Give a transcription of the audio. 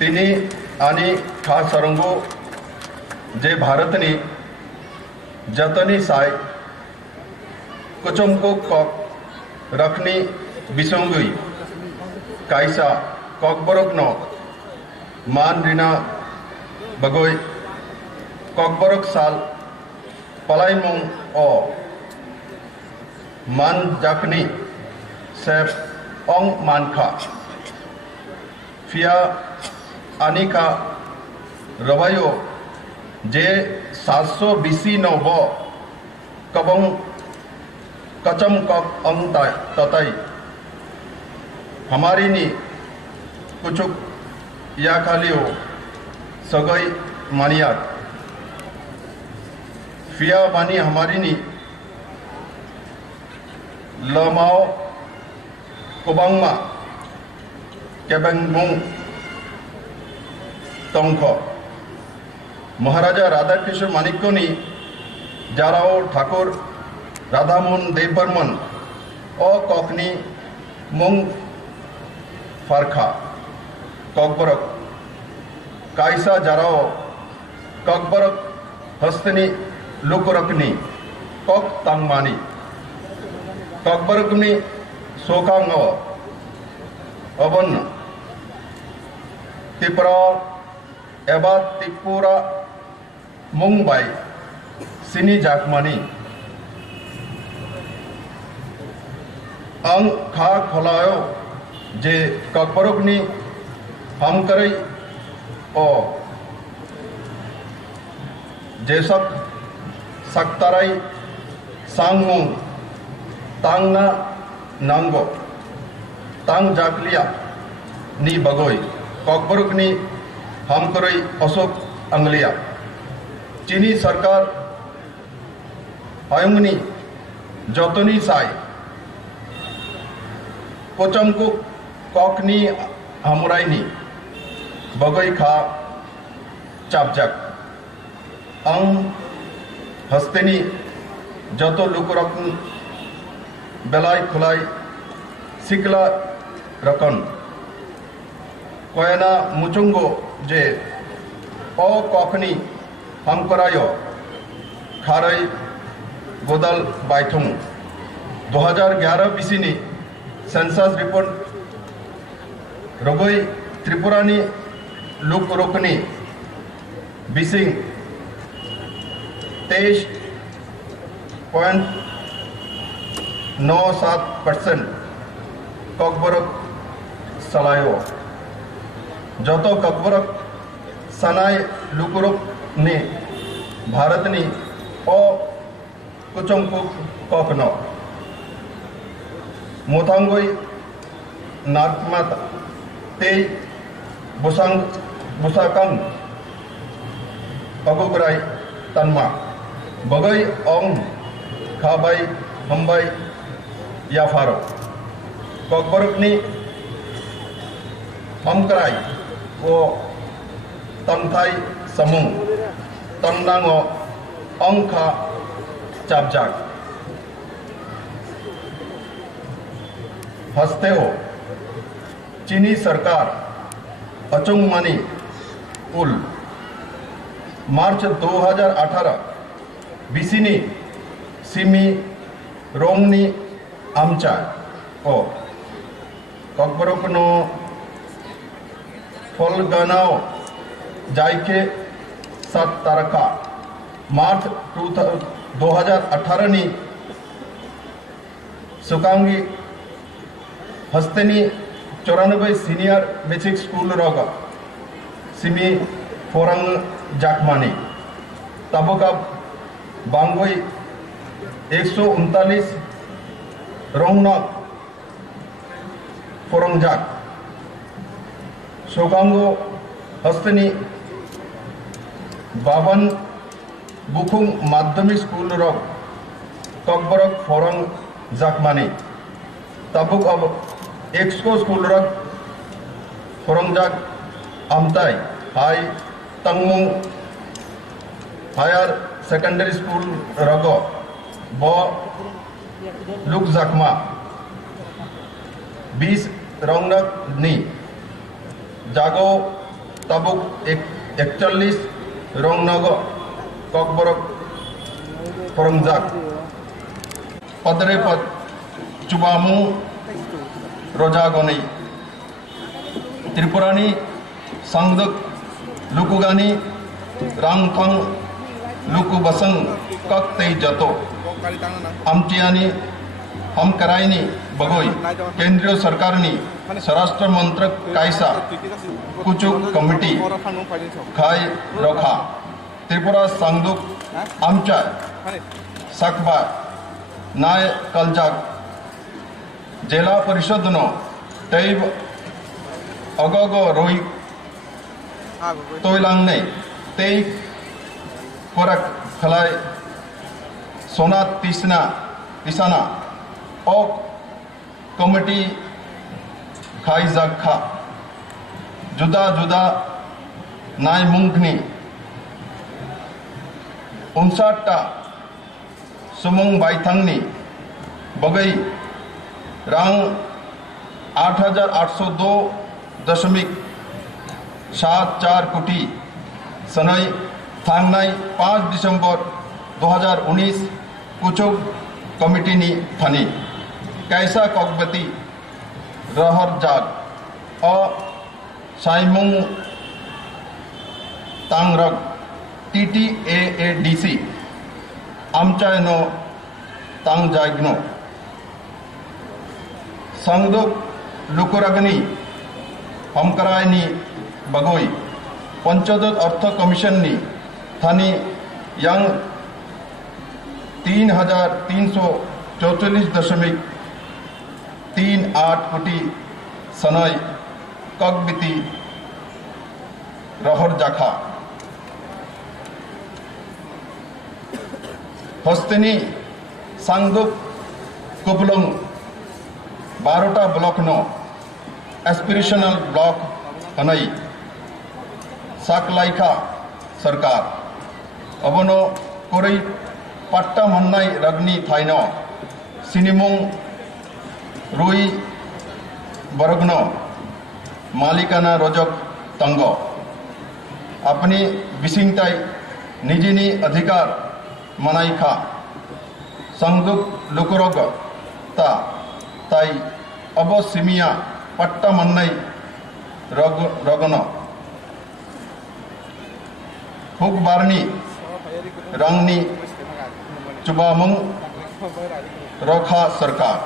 तिनी आणि खास सरंगो जे भारतनी जतनी साय कुचम को कॉक रखनी बिसंगुई कायसा कॉकबरक नो मान रिना बगोई कॉकबरक साल पलाई मोंग ओ मान जाकनी सेप ओंग मानखा फिया अनिका रवायो जे 700 BC नो बो कबंग कचम कॉक अंग तताई हमारी नी कुचुक या खालियो सगई मानियात फिया बानी हमारी नी लमाओ कुबांगमा केबंगमुंग तोंखो महाराजा राधाकृष्ण मानिक्योनी जाराओ ठाकुर राधामोहन देवबर्मन ओ कॉकनी मुंग फारखा कॉकबरक कायसा जाराओ कॉकबरक हस्तनी लुकरकनी कॉक तांगमानी कॉकबरकनी सोकांग अबन तिपरा एबा तिपुरा मुंबई सिनी जाकमानी अंग खा खोलायो जे कॉकबरकनी हम करई ओ जेसक सक्ताराई सांगमुंग तांगना नांगो तांग जाकलिया नी बगोई कॉकबरकनी हम करई अशोक अंगलिया चीनी सरकार आयंगनी जतनी साई कोचमकु कॉकनी हमराइनी बगई खा चापजाक अंग हस्तेनी जतो लुकुरक बेलाई खुलाई सिकला रकन कोयना मुचुंगो जे ओ कॉकनी हम करायो खारई गोदल बाइथुंग 2011 बीसीनी सेंसस रिपोर्ट रगोई त्रिपुरानी लुक रोकनी बिसिंग 23.97% कॉकबरक सलायो जतो कॉकबरक सनाय लुकुरुक ने भारतनी ओ कुचमकुक कॉकनो मोथांगोई नागमात ते बुसांग बुसाकंग अगुगराई तन्मा बगई ओंग खाबाई हम्बाई याफारो कॉकबरकनी हमकराई वो तंथाई समूह तंगनांगो ओंखा चापजाक हस्ते हो चीनी सरकार अचुंगमानी उल मार्च 2018 बीसीनी सिमी रोंगनी आमचा ओ कॉकबरकनो फलगनाओ जायके 7 तारखा मार्च 2018 नी सुकांगी हस्तेनी 94 सीनियर बेसिक स्कूल रोगा सिमी फोरंग जाकमानी तबका बांगोई 139 रोंगनक फोरंगजाक सोगांगो हस्तनी 52 बुखुंग माध्यमिक स्कूल रोग कॉकबरक फोरंग जाकमानी तबुक अब एक्सको स्कूल रोग फोरंगजाक आमताई हाई तंगमुंग हायर सेकेंडरी स्कूल रगो बो लुक जाकमा 20 रोंगनक नी जागो tabuk 41 rongnago kokborok porongjak padre pad chubamu rojagoni Tripurani sangduk lukugani rangthang lukubasang kaktei jato amtiani हमकराइनी Bagoi केंद्रीय सरकारनी स्वराष्ट्र मंत्रक कायसा कुचुक कमिटी खाई रखा त्रिपुरा सांगदुक आमच्या सकबा नाय कलजाक जिला परिषदनो तैब अगोगो रोई तोयलांगने तै परक खलाय सोना तिसाना और कमिटी खाई जाखा जुदा जुदा नाय मुंगनी 59 सुमुंग बाइथांगनी बगई रांग 8,802.74 कोटी सनई थांगनाई 5 दिसंबर 2019 कुचुक कमिटी नी थानी कैसा कॉकबती रहर जाग अ साइमुंग तांगरग TTAADC आमचायनो तांगजागनो संगदुक लुकुरगनी हमकरायनी बगोई पंचदश अर्थ कमीशन नी थानी यांग 3,344.38 कोटी सनई कगबिती रहर जाखा हस्तिनी सांगदुक कुबलुंग 12टा ब्लॉक नो एस्पिरेशनल ब्लॉक हनई साकलाइखा सरकार अबनो कोरई पट्टा मन्नाई रगनी थाइनो सिनिमुंग रुई बरगनो मालिकाना रोजक तंगो अपनी बिसिंगताई निजिनी अधिकार मनाइखा संगदुक लुकुरग ता ताई अब सिमिया पट्टा मन्नाई रगनो हुक बारनी रंगनी चुबामुंग रखा सरकार